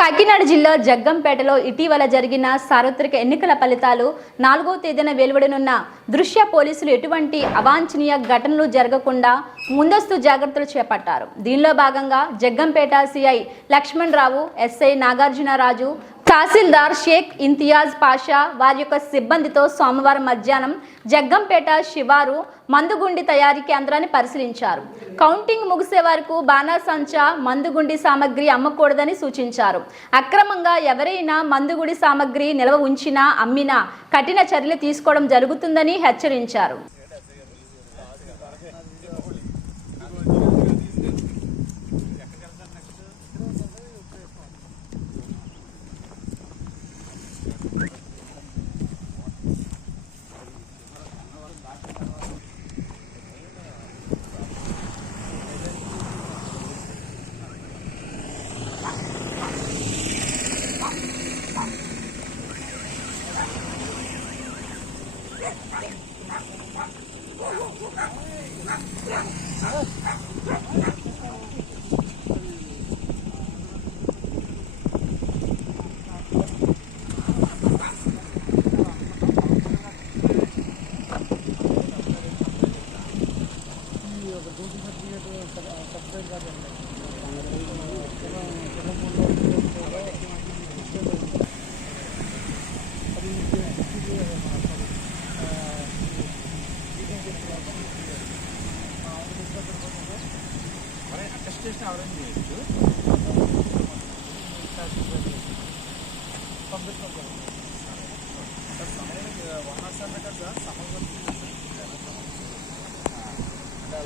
కాకినాడ జిల్లా జగ్గంపేటలో ఇటీవల జరిగిన సార్వత్రిక ఎన్నికల ఫలితాలు నాలుగో తేదీన వెలువడనున్న దృశ్య పోలీసులు ఎటువంటి అవాంఛనీయ ఘటనలు జరగకుండా ముందస్తు జాగ్రత్తలు చేపట్టారు. దీనిలో భాగంగా జగ్గంపేట సిఐ లక్ష్మణ్ రావు ఎస్ఐ నాగార్జునరాజు తహసీల్దార్ షేక్ ఇంతియాజ్ పాషా వారి యొక్క సిబ్బందితో సోమవారం మధ్యాహ్నం జగ్గంపేట శివారు మందుగుండి తయారీ కేంద్రాన్ని పరిశీలించారు. కౌంటింగ్ ముగిసే వరకు బాణాసంచా మందుగుండి సామగ్రి అమ్మకూడదని సూచించారు. అక్రమంగా ఎవరైనా మందుగుడి సామగ్రి నిల్వ ఉంచినా అమ్మినా కఠిన చర్యలు తీసుకోవడం జరుగుతుందని హెచ్చరించారు. Gracias. అటెస్టేషన్ ఎవరైనా చేయొచ్చు. పంపిస్తాం సార్. వన్ నాట్ సెవెన్ కదా సార్. సమయం